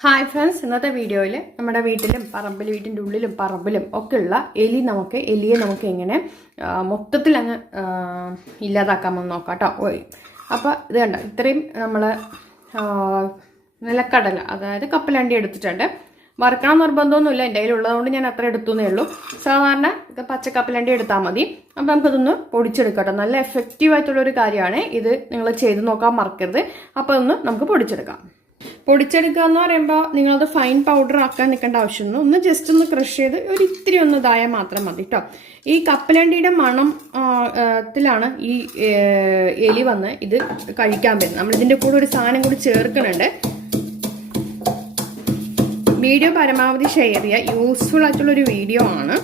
Hi friends ഇന്നത്തെ വീഡിയോയിൽ നമ്മുടെ വീട്ടിലും പറമ്പിൽ വീട്ടിന്റെ ഉള്ളിലും പറമ്പിലും ഒക്കെയുള്ള എലി നമുക്ക് എലിയെ നമുക്ക് എങ്ങനെ മൊത്തത്തിൽ അങ്ങ് ഇല്ലാതാക്കാമെന്ന് നോക്കാം കേട്ടോ അപ്പോൾ ഇത് കണ്ടോ ഇത്രയും നമ്മൾ നിലക്കടല അതായത് കപ്പലണ്ടി എടുത്തിട്ടുണ്ട്. വറുക്കണം നിർബന്ധമൊന്നുമില്ല എന്റെ കയ്യിലുള്ളതുകൊണ്ട് ഞാൻ അത്ര എടുത്തു എന്നേ ഉള്ളൂ. സാധാരണ പച്ച പച്ചക്കപ്പലണ്ടി എടുത്താൽ മതി. അപ്പം നമുക്കിതൊന്ന് പൊടിച്ചെടുക്കാം നല്ല എഫക്റ്റീവ് ആയിട്ടുള്ളൊരു കാര്യമാണ് ഇത്. നിങ്ങൾ ചെയ്ത് നോക്കാൻ മറക്കരുത്. അപ്പോൾ ഒന്ന് നമുക്ക് പൊടിച്ചെടുക്കാം. പൊടിച്ചെടുക്കുക എന്ന് പറയുമ്പോൾ നിങ്ങളത് ഫൈൻ പൗഡർ ആക്കാൻ നിൽക്കേണ്ട ആവശ്യമൊന്നും ഒന്ന് ജസ്റ്റ് ഒന്ന് ക്രഷ് ചെയ്ത് ഒരു ഇത്തിരി ഒന്ന് ഇതായാൽ മാത്രം മതി കേട്ടോ ഈ കപ്പലണ്ടിയുടെ മണം ത്തിലാണ് ഈ എലി വന്ന് ഇത് കഴിക്കാൻ പറ്റുന്നത്. നമ്മൾ ഇതിന്റെ കൂടെ ഒരു സാധനം കൂടി ചേർക്കുന്നുണ്ട്. വീഡിയോ പരമാവധി ഷെയർ ചെയ്യുക. യൂസ്ഫുൾ ആയിട്ടുള്ളൊരു വീഡിയോ ആണ്.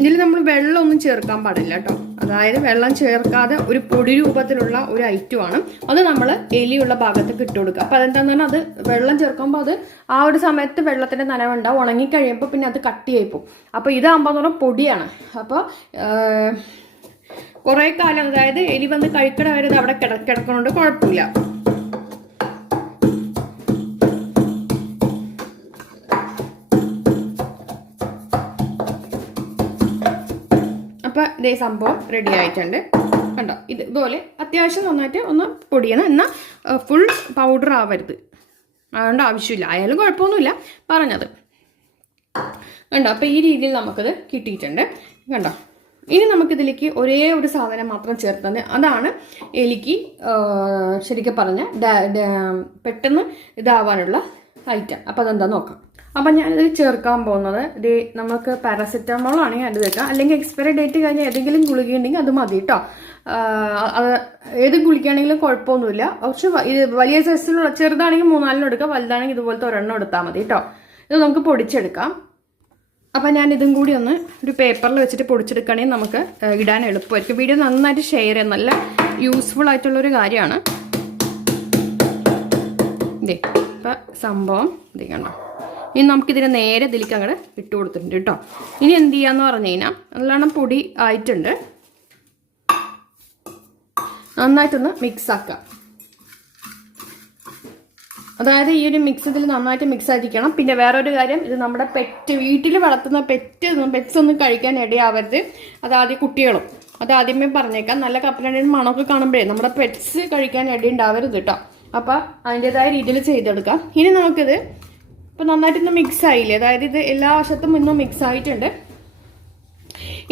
ഇതിൽ നമ്മൾ വെള്ളമൊന്നും ചേർക്കാൻ പാടില്ല കേട്ടോ അതായത് വെള്ളം ചേർക്കാതെ ഒരു പൊടി രൂപത്തിലുള്ള ഒരു ഐറ്റമാണ് അത് നമ്മൾ എലിയുള്ള ഭാഗത്തേക്ക് ഇട്ട് കൊടുക്കുക. അപ്പോൾ അതെന്താന്ന് പറഞ്ഞാൽ അത് വെള്ളം ചേർക്കുമ്പോൾ അത് ആ ഒരു സമയത്ത് വെള്ളത്തിന്റെ നനവുണ്ടാവും. ഉണങ്ങി കഴിയുമ്പോൾ പിന്നെ അത് കട്ടിയായി പോകും അപ്പോൾ ഇതാകുമ്പോൾ എന്ന് പറഞ്ഞാൽ പൊടിയാണ്. അപ്പോൾ കുറേ കാലം അതായത് എലി വന്ന് കഴിക്കണ വരെ അത് അവിടെ കിട കിടക്കണോണ്ട് കുഴപ്പമില്ല. ഇതേ സംഭവം റെഡി ആയിട്ടുണ്ട്. കണ്ടോ? ഇത് ഇതുപോലെ അത്യാവശ്യം നന്നായിട്ട് ഒന്ന് പൊടിയണം. എന്നാൽ ഫുൾ പൗഡർ ആവരുത്. അതുകൊണ്ട് ആവശ്യമില്ല. ആയാലും കുഴപ്പമൊന്നുമില്ല. പറഞ്ഞത്. കണ്ടോ? അപ്പോൾ ഈ രീതിയിൽ നമുക്കത് കിട്ടിയിട്ടുണ്ട്. കണ്ടോ? ഇനി നമുക്കിതിലേക്ക് ഒരേ ഒരു സാധനം മാത്രം ചേർത്തത് അതാണ് എലിക്ക് ശരിക്കും പറഞ്ഞ പെട്ടെന്ന് ഇതാവാനുള്ള ഐറ്റം അപ്പോൾ അതെന്താ നോക്കാം. അപ്പം ഞാനിത് ചേർക്കാൻ പോകുന്നത്. ഇത് നമുക്ക് പാരസെറ്റമോൾ ആണെങ്കിൽ അത് വെക്കാം. അല്ലെങ്കിൽ എക്സ്പയറി ഡേറ്റ് കഴിഞ്ഞ ഏതെങ്കിലും ഗുളിക ഉണ്ടെങ്കിൽ അത് മതി കേട്ടോ അത് ഏത് ഗുളിക്കാണെങ്കിലും കുഴപ്പമൊന്നുമില്ല. പക്ഷെ ഇത് വലിയ സൈസിലുള്ള ചെറുതാണെങ്കിൽ മൂന്നാലിനും എടുക്കാം വലുതാണെങ്കിൽ ഇതുപോലത്തെ ഒരെണ്ണം എടുത്താൽ മതി കേട്ടോ ഇത് നമുക്ക് പൊടിച്ചെടുക്കാം. അപ്പം ഞാൻ ഇതും കൂടി ഒന്ന് ഒരു പേപ്പറിൽ വെച്ചിട്ട് പൊടിച്ചെടുക്കുകയാണെങ്കിൽ നമുക്ക് ഇടാൻ എളുപ്പമായിരിക്കും. വീഡിയോ നന്നായിട്ട് ഷെയർ ചെയ്യാം നല്ല യൂസ്ഫുൾ ആയിട്ടുള്ളൊരു കാര്യമാണ്. ഇതേ ഇപ്പം സംഭവം ഇതേ കണ്ടോ? ഇനി നമുക്കിതിനെ നേരെ ഇതിലേക്ക് അങ്ങോട്ട് ഇട്ട് കൊടുത്തിട്ടുണ്ട് കേട്ടോ ഇനി എന്ത് ചെയ്യാന്ന് പറഞ്ഞു കഴിഞ്ഞാൽ നല്ലോണം പൊടി ആയിട്ടുണ്ട്. നന്നായിട്ടൊന്ന് മിക്സ് ആക്കാം. അതായത് ഈ ഒരു മിക്സ് ഇതിൽ നന്നായിട്ട് മിക്സ് ആയിരിക്കണം. പിന്നെ വേറൊരു കാര്യം ഇത് നമ്മുടെ പെറ്റ് വീട്ടിൽ വളർത്തുന്ന പെറ്റ് പെറ്റ്സ് ഒന്നും കഴിക്കാൻ ഇടയാവരുത്. അതാദ്യം കുട്ടികളും. അത് ആദ്യമേ പറഞ്ഞേക്കാം. നല്ല കപ്പലണ്ടിയുടെ മണമൊക്കെ കാണുമ്പോഴേ നമ്മുടെ പെറ്റ്സ് കഴിക്കാൻ ഇടയുണ്ടാവരുത് കേട്ടോ അപ്പം അതിന്റെതായ രീതിയിൽ ചെയ്തെടുക്കാം. ഇനി നമുക്കിത് ഇപ്പം നന്നായിട്ടൊന്ന് മിക്സ് ആയില്ലേ? അതായത് ഇത് എല്ലാ വശത്തും ഇന്നും മിക്സ് ആയിട്ടുണ്ട്.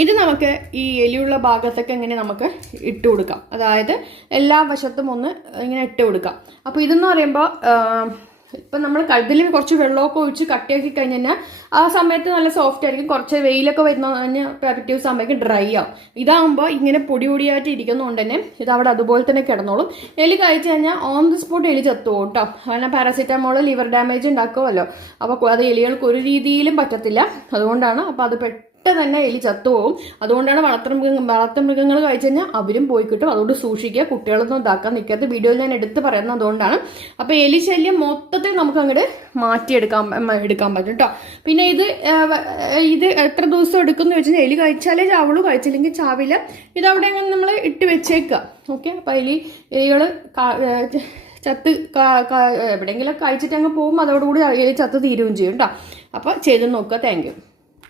ഇത് നമുക്ക് ഈ എലിയുള്ള ഭാഗത്തൊക്കെ ഇങ്ങനെ നമുക്ക് ഇട്ട് കൊടുക്കാം. അതായത് എല്ലാ വശത്തും ഒന്ന് ഇങ്ങനെ ഇട്ട് കൊടുക്കാം. അപ്പോൾ ഇതെന്ന് പറയുമ്പോൾ ഇപ്പം നമ്മൾ ഇതിൽ കുറച്ച് വെള്ളമൊക്കെ ഒഴിച്ച് കട്ടിയാക്കി കഴിഞ്ഞ് കഴിഞ്ഞാൽ ആ സമയത്ത് നല്ല സോഫ്റ്റ് ആയിരിക്കും. കുറച്ച് വെയിലൊക്കെ വരുന്ന പിറ്റേ സമയത്ത് ഡ്രൈ ആവും. ഇതാകുമ്പോൾ ഇങ്ങനെ പൊടി പൊടിയായിട്ട് ഇരിക്കുന്നതുകൊണ്ട് തന്നെ ഇത് അവിടെ അതുപോലെ തന്നെ കിടന്നോളും. എലി കഴിച്ചു കഴിഞ്ഞാൽ ഓൺ ദി സ്പോട്ട് എലി ചത്തു കേട്ടോ കാരണം പാരാസിറ്റമോൾ ലിവർ ഡാമേജ് ഉണ്ടാക്കുമല്ലോ അപ്പോൾ അത് എലികൾക്ക് ഒരു രീതിയിലും പറ്റത്തില്ല. അതുകൊണ്ടാണ് അപ്പോൾ അത് പെട്ടെന്ന് തന്നെ എലി ചത്തുപോകും അതുകൊണ്ടാണ് വളർത്തുമൃഗ വളർത്തുമൃഗങ്ങൾ കഴിച്ചു കഴിഞ്ഞാൽ അവരും പോയി കിട്ടും. അതുകൊണ്ട് സൂക്ഷിക്കുക കുട്ടികളൊന്നും ഇതാക്കാൻ നിൽക്കരുത് വീഡിയോയിൽ ഞാൻ എടുത്ത് പറയുന്നത് അതുകൊണ്ടാണ്. അപ്പോൾ എലി ശല്യം മൊത്തത്തിൽ നമുക്ക് അങ്ങോട്ട് മാറ്റിയെടുക്കാൻ എടുക്കാൻ പറ്റും കേട്ടോ പിന്നെ ഇത് ഇത് എത്ര ദിവസം എടുക്കുന്നു വെച്ച് എലി കഴിച്ചാലേ ചാവുള്ളൂ കഴിച്ചില്ലെങ്കിൽ ചാവില്ല. ഇത് അവിടെ അങ്ങനെ നമ്മൾ ഇട്ട് വെച്ചേക്കുക ഓക്കെ അപ്പോൾ എലി എലികൾ ചത്ത് എവിടെയെങ്കിലും കഴിച്ചിട്ട് അങ്ങ് പോകും. അതോടുകൂടി ചത്ത് തീരുകയും ചെയ്യും കേട്ടോ അപ്പോൾ ചെയ്ത് നോക്കുക. താങ്ക്